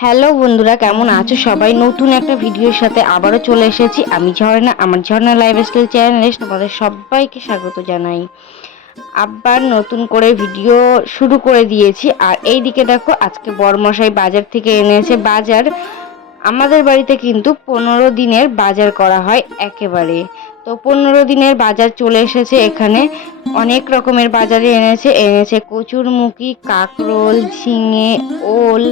Hello বন্ধুরা, কেমন আছো? সবাই নতুন একটা ভিডিওর সাথে আবারও চলে এসেছি। আমি ঝর্ণা, আমার ঝর্ণা লাইফস্টাইল চ্যানেলে তোমাদের সবাইকে স্বাগত জানাই। আবার নতুন করে ভিডিও শুরু করে দিয়েছি। আর এই দিকে দেখো, আজকে বরমশাই বাজার থেকে এনেছে বাজার। আমাদের বাড়িতে কিন্তু পনেরো দিনের বাজার করা হয় একেবারে। তো পনেরো দিনের বাজার চলে এসেছে এখানে। অনেক রকমের বাজারে এনেছে। এনেছে কচুরমুখী, কাঁকরোল, ঝিঙে, ওল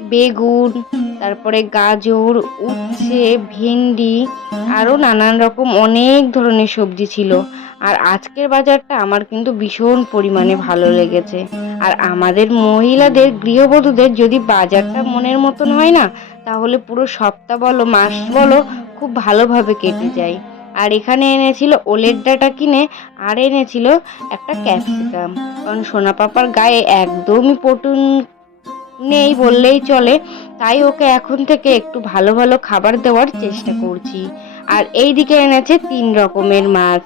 বেগুন, তারপরে গাজর, উচ্ছে, ভেন্ডি আরও নানান রকম অনেক ধরনের সবজি ছিল। আর আজকের বাজারটা আমার কিন্তু ভীষণ পরিমাণে ভালো লেগেছে। আর আমাদের মহিলাদের, গৃহবধূদের যদি বাজারটা মনের মতন হয় না, তাহলে পুরো সপ্তাহ বলো, মাস বলো, খুব ভালোভাবে কেটে যায়। আর এখানে এনেছিল ওলের ডাটা কিনে, আর এনেছিল একটা ক্যাপসিকাম। কারণ সোনা পাপার গায়ে একদমই পটুন নেই বললেই চলে। তাই ওকে এখন থেকে একটু ভালো ভালো খাবার দেওয়ার চেষ্টা করছি। আর এই দিকে এনেছে তিন রকমের মাছ।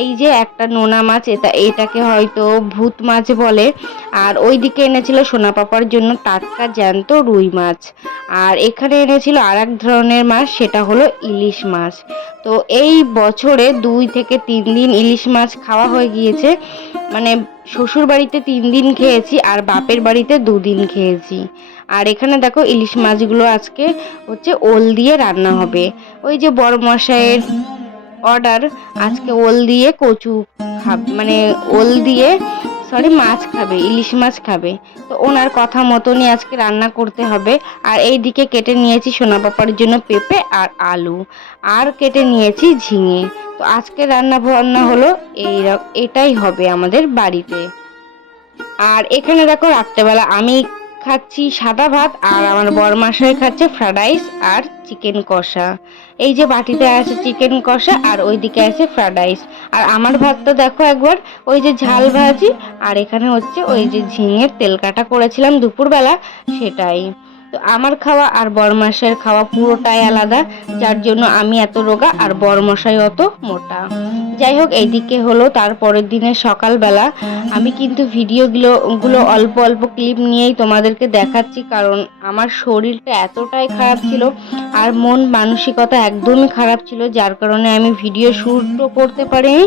এই যে একটা নোনা মাছ, এটা, এটাকে হয়তো ভূত মাছ বলে। আর ওই দিকে এনেছিল সোনা পাপার জন্য টাটকা জ্যান্ত রুই মাছ। আর এখানে এনেছিল আর এক ধরনের মাছ, সেটা হলো ইলিশ মাছ। তো এই বছরে দুই থেকে তিন দিন ইলিশ মাছ খাওয়া হয়ে গিয়েছে। মানে শ্বশুর বাড়িতে তিন দিন খেয়েছি আর বাপের বাড়িতে দুদিন খেয়েছি। আর এখানে দেখো ইলিশ মাছগুলো আজকে হচ্ছে ওল দিয়ে রান্না হবে। ওই যে বড় মশাইয়ের অর্ডার আজকে ওল দিয়ে কচু খাব মানে ওল দিয়ে সরি মাছ খাবে, ইলিশ মাছ খাবে। তো ওনার কথা মতনই আজকে রান্না করতে হবে। আর এই দিকে কেটে নিয়েছি সোনা পাপার জন্য পেঁপে আর আলু। আর কেটে নিয়েছি ঝিঙে। তো আজকে রান্না বান্না হলো এই এটাই হবে আমাদের বাড়িতে। আর এখানে দেখো রাত্রেবেলা আমি খাচ্ছি সাদা ভাত আর আমার বরমাসাই খাচ্ছে ফ্রাইড রাইস আর চিকেন কষা। এই যে বাটিতে আছে চিকেন কষা আর ওইদিকে আছে ফ্রাইড রাইস আর আমার ভাতটা দেখো একবার, ওই যে ঝাল ভাজি আর এখানে হচ্ছে ওই যে ঝিঙের তেল কাটা করেছিলাম দুপুরবেলা, সেটাই। তো আমার খাওয়া আর বরমাসের খাওয়া পুরোটাই আলাদা, যার জন্য আমি এত রোগা আর বরমশাই অত মোটা। যাই হোক, এইদিকে হলো, তারপরের দিনের সকালবেলা আমি কিন্তু ভিডিওগুলো, গুলো অল্প অল্প ক্লিপ নিয়েই তোমাদেরকে দেখাচ্ছি, কারণ আমার শরীরটা এতটাই খারাপ ছিল আর মন মানসিকতা একদমই খারাপ ছিল, যার কারণে আমি ভিডিও শ্যুটও করতে পারিনি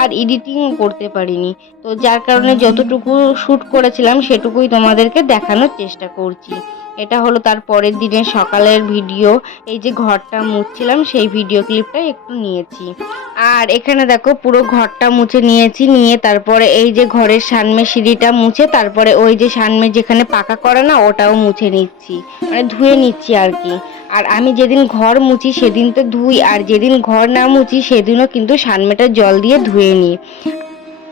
আর এডিটিংও করতে পারিনি। তো যার কারণে যতটুকু শ্যুট করেছিলাম, সেটুকুই তোমাদেরকে দেখানোর চেষ্টা করছি। এটা হলো তার পরের দিনের সকালের ভিডিও। এই যে ঘরটা মুছছিলাম, সেই ভিডিও ক্লিপটা একটু নিয়েছি। আর এখানে দেখো পুরো ঘরটা মুছে নিয়েছি, নিয়ে তারপরে এই যে ঘরের সানমে সিঁড়িটা মুছে, তারপরে ওই যে সানমে যেখানে পাকা করে না, ওটাও মুছে নিচ্ছি। মানে ধুয়ে নিচ্ছি আর কি। আর আমি যেদিন ঘর মুছি, সেদিন তো ধুই, আর যেদিন ঘর না মুছি, সেদিনও কিন্তু সানমেটা জল দিয়ে ধুয়ে নিই।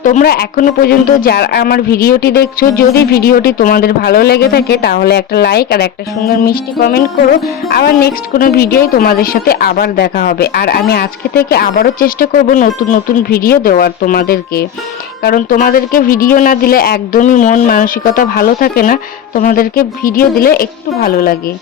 তোমরা এখনও পর্যন্ত যারা আমার ভিডিওটি দেখছ, যদি ভিডিওটি তোমাদের ভালো লেগে থাকে, তাহলে একটা লাইক আর একটা সুন্দর মিষ্টি কমেন্ট করো। আবার নেক্সট কোনো ভিডিওই তোমাদের সাথে আবার দেখা হবে। আর আমি আজকে থেকে আবারও চেষ্টা করব নতুন নতুন ভিডিও দেওয়ার তোমাদেরকে। কারণ তোমাদেরকে ভিডিও না দিলে একদমই মন মানসিকতা ভালো থাকে না। তোমাদেরকে ভিডিও দিলে একটু ভালো লাগে।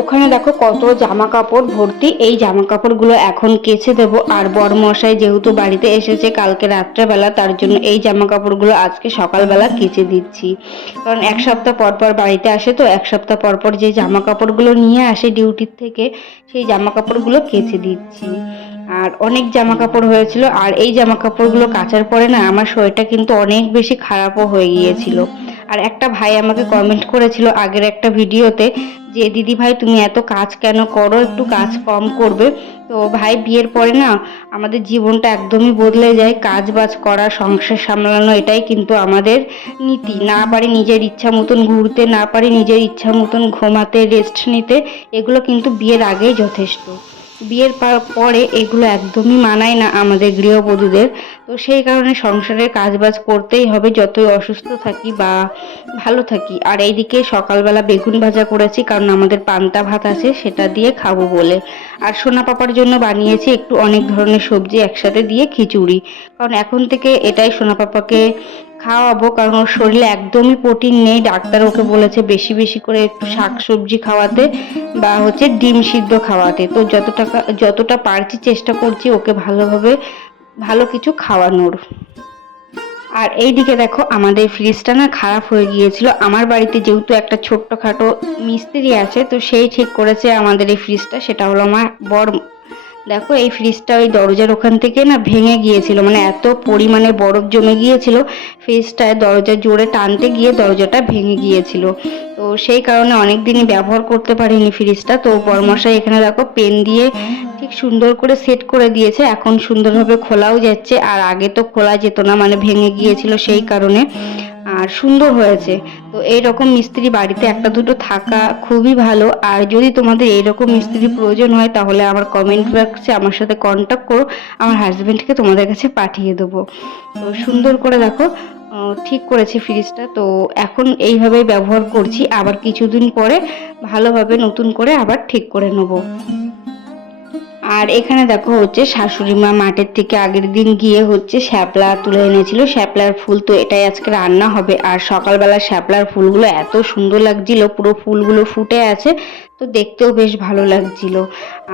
ওখানে দেখো কত জামা কাপড় ভর্তি। এই জামা কাপড়গুলো এখন কেচে দেব। আর বড়মশাই যেহেতু বাড়িতে এসেছে কালকে রাত্রেবেলা, তার জন্য এই জামা কাপড়গুলো আজকে সকালবেলা কেচে দিচ্ছি। কারণ এক সপ্তাহ পর পর বাড়িতে আসে তো, এক সপ্তাহ পর পর যে জামা কাপড়গুলো নিয়ে আসে ডিউটির থেকে, সেই জামা কাপড়গুলো কেচে দিচ্ছি। আর অনেক জামা কাপড় হয়েছিল। আর এই জামা কাপড়গুলো কাচার পরে না, আমার শরীরটা কিন্তু অনেক বেশি খারাপও হয়ে গিয়েছিল। আর একটা ভাই আমাকে কমেন্ট করেছিল আগের একটা ভিডিওতে যে দিদি ভাই তুমি এত কাজ কেন করো? একটু কাজ কম করবে। তো ভাই, বিয়ের পরে না আমাদের জীবনটা একদমই বদলে যায়। কাজ বাজ করা, সংসার সামলানো, এটাই কিন্তু আমাদের নীতি। না পারি নিজের ইচ্ছা মতন ঘুরতে, না পারি নিজের ইচ্ছা মতন ঘুমাতে রেস্ট নিতে, এগুলো কিন্তু বিয়ের আগেই যথেষ্ট। বিয়ের পরে এগুলো একদমই মানায় না আমাদের গৃহবধূদের। তো সেই কারণে সংসারের কাজবাজ করতেই হবে, যতই অসুস্থ থাকি বা ভালো থাকি। আর এইদিকে সকালবেলা বেগুন ভাজা করেছি, কারণ আমাদের পান্তা ভাত আছে, সেটা দিয়ে খাব বলে। আর সোনা পাপার জন্য বানিয়েছি একটু অনেক ধরনের সবজি একসাথে দিয়ে খিচুড়ি। কারণ এখন থেকে এটাই সোনা পাপাকে খাওয়াবো, কারণ ওর শরীরে একদমই প্রোটিন নেই। ডাক্তার ওকে বলেছে বেশি বেশি করে একটু শাক সবজি খাওয়াতে বা হচ্ছে ডিম সিদ্ধ খাওয়াতে। তো যতটা যতটা পারছি চেষ্টা করছি ওকে ভালোভাবে ভালো কিছু খাওয়ানোর। আর এইদিকে দেখো, আমাদের ফ্রিজটা না খারাপ হয়ে গিয়েছিল। আমার বাড়িতে যেহেতু একটা ছোট্টখাটো মিস্ত্রি আছে, তো সেই ঠিক করেছে আমাদের এই ফ্রিজটা সেটা হলো আমার বড় দেখো, এই ফ্রিজটা ওই দরজার ওখান থেকে না ভেঙে গিয়েছিল মানে এত পরিমাণে বরফ জমে গিয়েছিল ফ্রিজটায় দরজা জোরে টানতে গিয়ে দরজাটা ভেঙে গিয়েছিল। তো সেই কারণে অনেক দিনই ব্যবহার করতে পারিনি ফ্রিজটা। তো বরমশাই এখানে দেখো, পেন দিয়ে ঠিক সুন্দর করে সেট করে দিয়েছে, এখন সুন্দরভাবে খোলাও যাচ্ছে, আর আগে তো খোলা যেত না মানে ভেঙে গিয়েছিল সেই কারণে। আর সুন্দর হয়েছে। তো এইরকম মিস্ত্রি বাড়িতে একটা দুটো থাকা খুবই ভালো। আর যদি তোমাদের এইরকম মিস্ত্রি প্রয়োজন হয়, তাহলে আমার কমেন্ট বক্সে আমার সাথে কন্ট্যাক্ট করো। আমার হাজব্যান্ডকে তোমাদের কাছে পাঠিয়ে দেবো। তো সুন্দর করে দেখো ঠিক করেছি ফ্রিজটা তো এখন এইভাবেই ব্যবহার করছি। আবার কিছুদিন পরে ভালোভাবে নতুন করে আবার ঠিক করে নেব। আর এখানে দেখো হচ্ছে শাশুড়ি মা মাঠের থেকে আগের দিন গিয়ে হচ্ছে শ্যাপলা তুলে এনেছিল। শ্যাপলার ফুল তো এটাই আজকে রান্না হবে। আর সকালবেলা শ্যাপলার ফুলগুলো এত সুন্দর লাগছিল, পুরো ফুলগুলো ফুটে আছে, তো দেখতেও বেশ ভালো লাগছিল।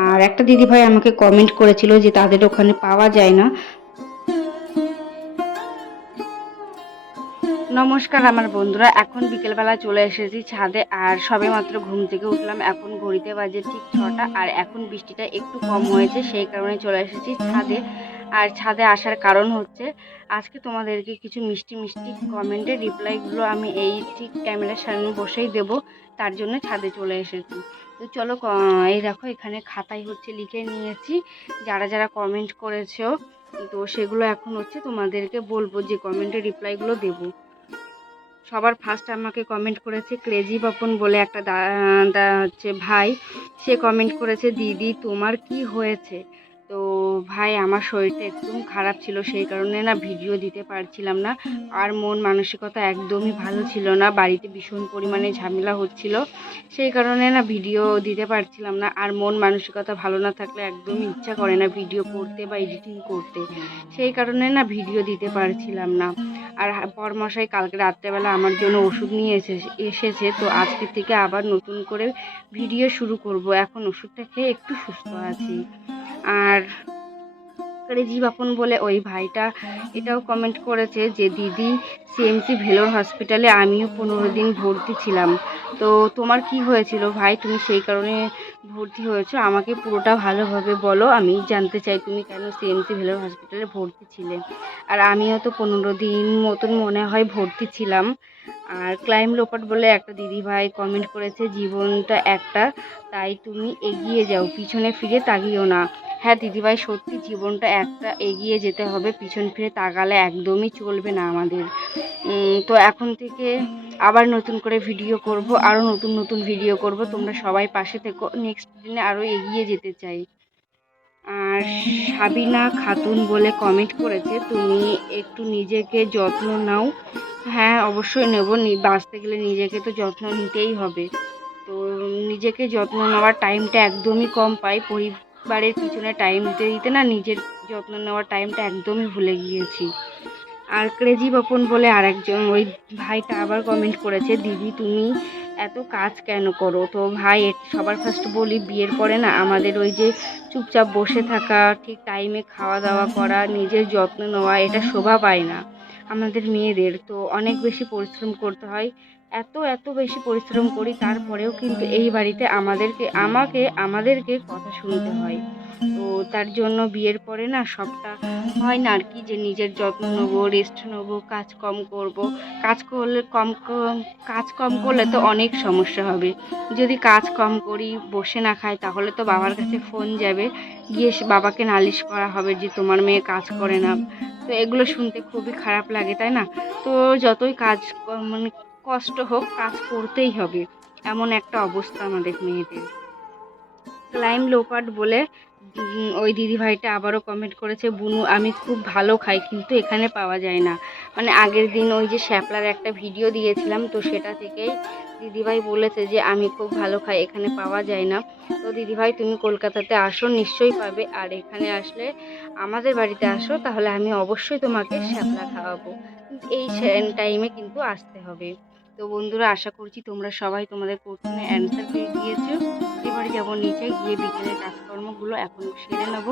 আর একটা দিদিভাই আমাকে কমেন্ট করেছিল যে তাদের ওখানে পাওয়া যায় না। নমস্কার আমার বন্ধুরা, এখন বিকেলবেলা চলে এসেছি ছাদে আর সবে মাত্র ঘুম থেকে উঠলাম, এখন ঘড়িতে বাজে ঠিক ছটা আর এখন বৃষ্টিটা একটু কম হয়েছে, সেই কারণে চলে এসেছি ছাদে। আর ছাদে আসার কারণ হচ্ছে, আজকে তোমাদেরকে কিছু মিষ্টি মিষ্টি কমেন্টের রিপ্লাইগুলো আমি এই ঠিক ক্যামেরার সামনে বসেই দেব, তার জন্য ছাদে চলে এসেছি। তো চলো এই দেখো এখানে খাতায় হচ্ছে লিখে নিয়েছি, যারা যারা কমেন্ট করেছ, তো সেগুলো এখন হচ্ছে তোমাদেরকে বলব, যে কমেন্টের রিপ্লাইগুলো দেবো। সবার ফার্স্ট আমাকে কমেন্ট করেছে, ক্রেজি বাপন বলে একটা দা- হচ্ছে ভাই। সে কমেন্ট করেছে, দিদি, তোমার কি হয়েছে? তো ভাই, আমার শরীরটা একদম খারাপ ছিল, সেই কারণে না ভিডিও দিতে পারছিলাম না। আর মন মানসিকতা একদমই ভালো ছিল না, বাড়িতে ভীষণ পরিমাণে ঝামেলা হচ্ছিল, সেই কারণে না ভিডিও দিতে পারছিলাম না। আর মন মানসিকতা ভালো না থাকলে একদমই ইচ্ছা করে না ভিডিও করতে বা এডিটিং করতে, সেই কারণে না ভিডিও দিতে পারছিলাম না। আর পরমশাই কালকে রাত্রেবেলা আমার জন্য ওষুধ নিয়ে এসে, এসেছে, তো আজকে থেকে আবার নতুন করে ভিডিও শুরু করব। এখন ওষুধটা খেয়ে একটু সুস্থ আছি। আর ক্রেজি বাপন বলে ওই ভাইটা, এটাও কমেন্ট করেছে যে, দিদি সিএমসি ভেলোর হসপিটালে আমিও পনেরো দিন ভর্তি ছিলাম। তো তোমার কি হয়েছিল ভাই? তুমি সেই কারণে ভর্তি হয়েছো। আমাকে পুরোটা ভালোভাবে বলো। আমি জানতে চাই তুমি কেন সিএমসি ভেলোর হসপিটালে ভর্তি ছিলে। আর আমিও তো পনেরো দিন মতন মনে হয় ভর্তি ছিলাম। আর ক্লাইম লোপাট বলে একটা দিদি ভাই কমেন্ট করেছে, জীবনটা একটা, তাই তুমি এগিয়ে যাও, পিছনে ফিরে তাকিও না। হ্যাঁ দিদিভাই, সত্যি জীবনটা একটা, এগিয়ে যেতে হবে, পিছন ফিরে তাকালে একদমই চলবে না আমাদের। তো এখন থেকে আবার নতুন করে ভিডিও করব আরও নতুন নতুন ভিডিও করব, তোমরা সবাই পাশে থেকো নেক্সট দিনে আরও এগিয়ে যেতে চাই। আর সাবিনা খাতুন বলে কমেন্ট করেছে, তুমি একটু নিজেকে যত্ন নাও। হ্যাঁ অবশ্যই নেব। বাঁচতে গেলে নিজেকে তো যত্ন নিতেই হবে। তো নিজেকে যত্ন নেওয়ার টাইমটা একদমই কম পাই পরিবারের পিছনে টাইম দিতে দিতে না নিজের যত্ন নেওয়ার টাইমটা একদমই ভুলে গিয়েছি। আর ক্রেজি বপন বলে আরেকজন, ওই ভাইটা আবার কমেন্ট করেছে, দিদি, তুমি এত কাজ কেন করো? তো ভাই সবার ফার্স্ট বলি, বিয়ের পরে না আমাদের ওই যে চুপচাপ বসে থাকা, ঠিক টাইমে খাওয়া দাওয়া করা, নিজের যত্ন নেওয়া, এটা শোভা পায় না আমাদের মেয়েদের। তো অনেক বেশি পরিশ্রম করতে হয়। এত এত বেশি পরিশ্রম করি, তারপরেও কিন্তু এই বাড়িতে আমাদেরকে, আমাকে, আমাদেরকে কথা শুনতে হয়। তো তার জন্য বিয়ের পরে না সবটা হয় না আর কি, যে নিজের যত্ন নেব রেস্ট নেব, কাজ কম করব। কাজ করলে কম কাজ কম করলে তো অনেক সমস্যা হবে। যদি কাজ কম করি, বসে না খাই, তাহলে তো বাবার কাছে ফোন যাবে। গিয়ে বাবাকে নালিশ করা হবে যে তোমার মেয়ে কাজ করে না। তো এগুলো শুনতে খুবই খারাপ লাগে, তাই না? তো যতই কাজ মানে কষ্ট হোক, কাজ করতেই হবে। এমন একটা অবস্থা আমাদের মেয়েদের। ক্লাইম লোপার্ট বলে ওই দিদি ভাইটা আবারও কমেন্ট করেছে, বুনু, আমি খুব ভালো খাই, কিন্তু এখানে পাওয়া যায় না। মানে আগের দিন ওই যে শ্যাপলার একটা ভিডিও দিয়েছিলাম, তো সেটা থেকেই দিদিভাই বলেছে যে, আমি খুব ভালো খাই, এখানে পাওয়া যায় না। তো দিদিভাই, তুমি কলকাতাতে আসো, নিশ্চয়ই পাবে। আর এখানে আসলে আমাদের বাড়িতে আসো, তাহলে আমি অবশ্যই তোমাকে শ্যাপলা খাওয়াবো। এই টাইমে কিন্তু আসতে হবে। তো বন্ধুরা, আশা করছি তোমরা সবাই তোমাদের কোশ্চেনে অ্যান্সার পেয়ে গিয়েছো। এবারে যাব নিচে গিয়ে বিকেলের কাজকর্মগুলো এখন সেরে নেব।